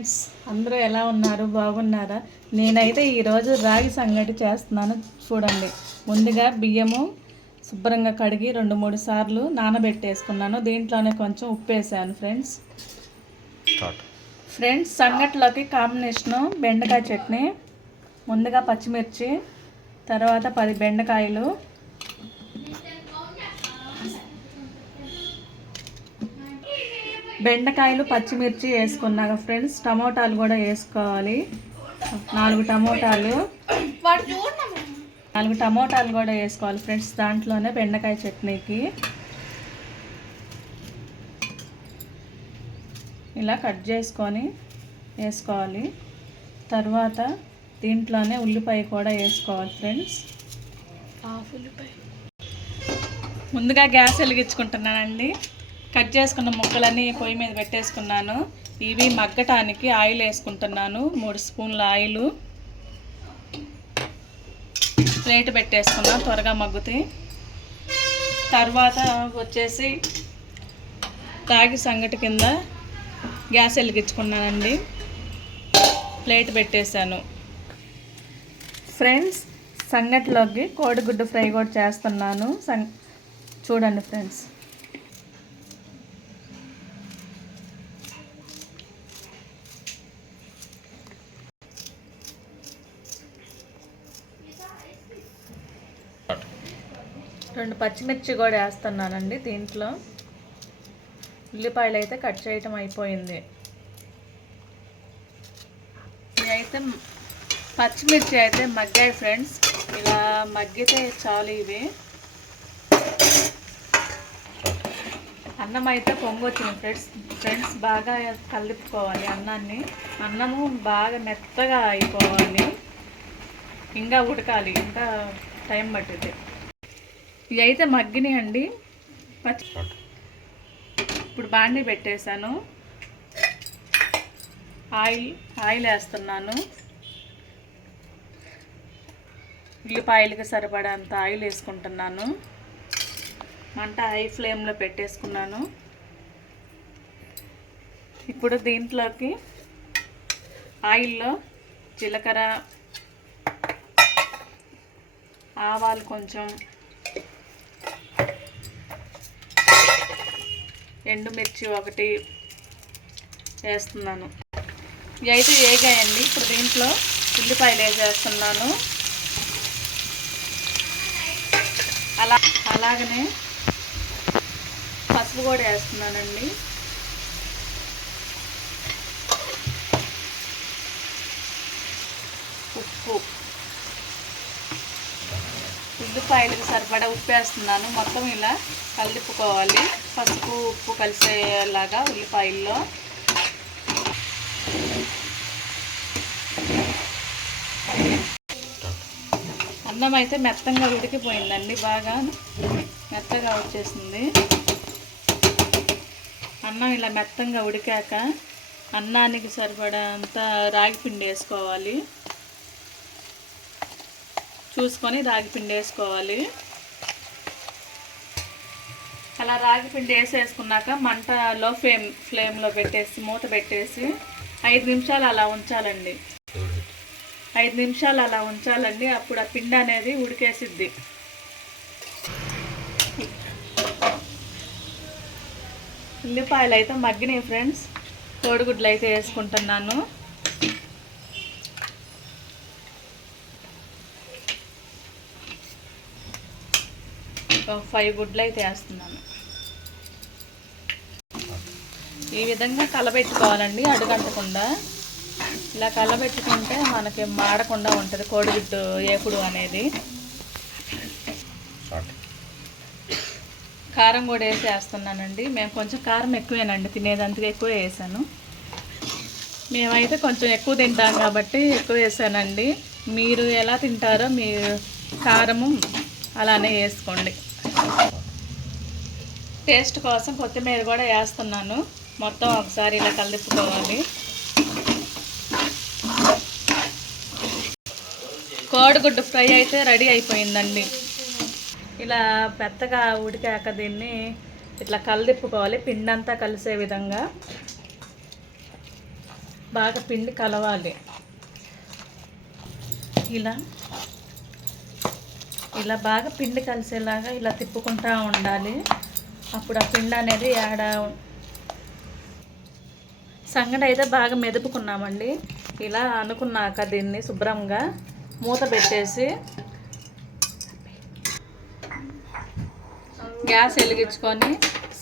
Friends, అందరూ ఎలా ఉన్నారు? బాగున్నారా? నేనైతే ఈరోజు రాగి సంగటి చేస్తున్నాను. చూడండి, ముందుగా బియ్యము శుభ్రంగా కడిగి 2-3 సార్లు నానబెట్టేసుకున్నాను. దీంట్లోనే కొంచెం ఉప్పు వేసాను. ఫ్రెండ్స్ సంగటిలోకి కాంబినేషను బెండకాయ చట్నీ. ముందుగా పచ్చిమిర్చి, తర్వాత 10 బెండకాయలు, పచ్చిమిర్చి వేసుకున్నాక ఫ్రెండ్స్ టమోటాలు కూడా వేసుకోవాలి. 4 టమోటాలు కూడా వేసుకోవాలి ఫ్రెండ్స్ దాంట్లోనే బెండకాయ చట్నీకి. ఇలా కట్ చేసుకొని వేసుకోవాలి. తర్వాత దీంట్లోనే ఉల్లిపాయ కూడా వేసుకోవాలి ఫ్రెండ్స్. ముందుగా గ్యాస్ వెలిగించుకుంటున్నానండి. కట్ చేసుకున్న ముక్కలన్నీ పొయ్యి మీద పెట్టేసుకున్నాను. ఇవి మగ్గటానికి ఆయిల్ వేసుకుంటున్నాను. 3 స్పూన్ల ఆయిల్. ప్లేట్ పెట్టేసుకున్నాను త్వరగా మగ్గుతాయి. తర్వాత వచ్చేసి రాగి సంగటి కింద గ్యాస్ వెలిగించుకున్నానండి. ప్లేట్ పెట్టేశాను. ఫ్రెండ్స్ సంగటిలోకి కోడిగుడ్డు ఫ్రై కూడా చేస్తున్నాను. చూడండి ఫ్రెండ్స్. రెండు పచ్చిమిర్చి కూడా వేస్తున్నానండి దీంట్లో. ఉల్లిపాయలు అయితే కట్ చేయటం అయిపోయింది. అయితే పచ్చిమిర్చి అయితే మగ్గాయి ఫ్రెండ్స్. ఇలా మగ్గితే చాలు. ఇవి అన్నం అయితే పొంగొచ్చింది ఫ్రెండ్స్ బాగా కలుపుకోవాలి అన్నాన్ని. అన్నము బాగా మెత్తగా అయిపోవాలి. ఇంకా ఉడకాలి, ఇంకా టైం పట్టింది. ఇవి అయితే మగ్గినాయండి. ఇప్పుడు బాండీ పెట్టేశాను. ఆయిల్ వేస్తున్నాను. ఉల్లిపాయలకి సరిపడంత ఆయిల్ వేసుకుంటున్నాను. మంట హై ఫ్లేమ్లో పెట్టేసుకున్నాను. ఇప్పుడు దీంట్లోకి ఆయిల్లో జీలకర్ర, ఆవాలు కొంచెం, ఎండుమిర్చి 1 వేస్తున్నాను. ఇవి అయితే వేగాయండి. ఇప్పుడు దీంట్లో ఉల్లిపాయలు వేసేస్తున్నాను. అలాగనే పసుపు కూడా వేస్తున్నానండి. ఉప్పు, ఉల్లిపాయలకు సరిపడా ఉప్పు వేస్తున్నాను. మొత్తం ఇలా కలుపుకోవాలి. పసుపు ఉప్పు కలిసేలాగా ఉల్లిపాయల్లో. అన్నం అయితే మెత్తంగా ఉడికిపోయిందండి. బాగా మెత్తగా వచ్చేసింది. అన్నం ఇలా మెత్తంగా ఉడికాక అన్నానికి సరిపడంత రాగిపిండి వేసుకోవాలి. చూసుకొని రాగిపిండి వేసుకోవాలి. అలా రాగిపిండి వేసేసుకున్నాక మంట లో ఫ్లేమ్లో పెట్టేసి మూత పెట్టేసి 5 నిమిషాలు అలా ఉంచాలండి. 5 నిమిషాలు అలా ఉంచాలండి. అప్పుడు ఆ పిండి అనేది ఉడికేసిద్ది. ఉల్లిపాయలు అయితే మగ్గినాయి ఫ్రెండ్స్. కోడిగుడ్లు అయితే వేసుకుంటున్నాను. ఒక 5 గుడ్లు అయితే వేస్తున్నాను. ఈ విధంగా కలబెట్టుకోవాలండి, అడుగంటకుండా. ఇలా కలబెట్టుకుంటే మనకి మాడకుండా ఉంటుంది కోడిగుడ్డు ఏపుడు అనేది. కారం కూడా వేసేస్తున్నానండి. మేము కొంచెం కారం ఎక్కువేనండి తినేదంతగా, ఎక్కువ వేసాను. మేమైతే కొంచెం ఎక్కువ తింటాం కాబట్టి ఎక్కువ వేసానండి. మీరు ఎలా తింటారో మీరు కారము అలానే వేసుకోండి. టేస్ట్ కోసం కొత్తిమీర కూడా వేస్తున్నాను. మొత్తం ఒకసారి ఇలా కలుపుకోవాలి. కోడిగుడ్డు ఫ్రై అయితే రెడీ అయిపోయిందండి. ఇలా పెద్దగా ఉడికాక దీన్ని ఇట్లా కలదిప్పుకోవాలి, పిండి అంతా కలిసే విధంగా. బాగా పిండి కలవాలి. ఇలా ఇలా బాగా పిండి కలిసేలాగా ఇలా తిప్పుకుంటూ ఉండాలి. అప్పుడు ఆ పిండి అనేది సంగటి అయితే బాగా మెదుపుకున్నామండి. ఇలా అనుకున్నాక దీన్ని శుభ్రంగా మూత పెట్టేసి గ్యాస్ వెలిగించుకొని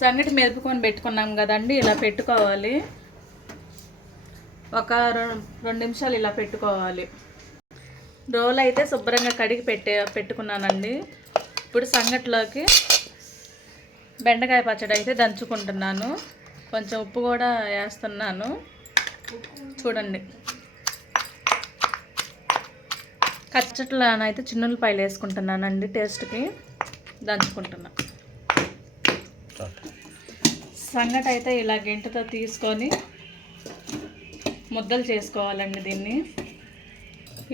సంగటి మెదుపుకొని పెట్టుకున్నాం కదండి, ఇలా పెట్టుకోవాలి. ఒక 2 నిమిషాలు ఇలా పెట్టుకోవాలి. రోల్ అయితే శుభ్రంగా కడిగి పెట్టుకున్నానండి. ఇప్పుడు సంగటిలోకి బెండకాయ పచ్చడి అయితే దంచుకుంటున్నాను. కొంచెం ఉప్పు కూడా వేస్తున్నాను. చూడండి, కచ్చట్లోనైతే చిన్నులపాయలు వేసుకుంటున్నానండి. టేస్ట్కి దంచుకుంటున్నా. సంగటి అయితే ఇలా గెంటుతో తీసుకొని ముద్దలు చేసుకోవాలండి. దీన్ని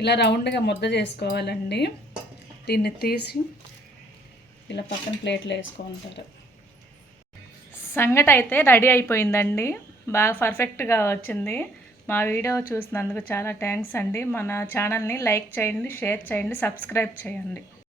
ఇలా రౌండ్గా ముద్ద చేసుకోవాలండి. దీన్ని తీసి ఇలా పక్కన ప్లేట్లో వేసుకుంటారు. సంగటి అయితే రెడీ అయిపోయిందండి. బాగా పర్ఫెక్ట్గా వచ్చింది. మా వీడియో చూసినందుకు చాలా థ్యాంక్స్ అండి. మన ఛానల్ని లైక్ చేయండి, షేర్ చేయండి, సబ్స్క్రైబ్ చేయండి.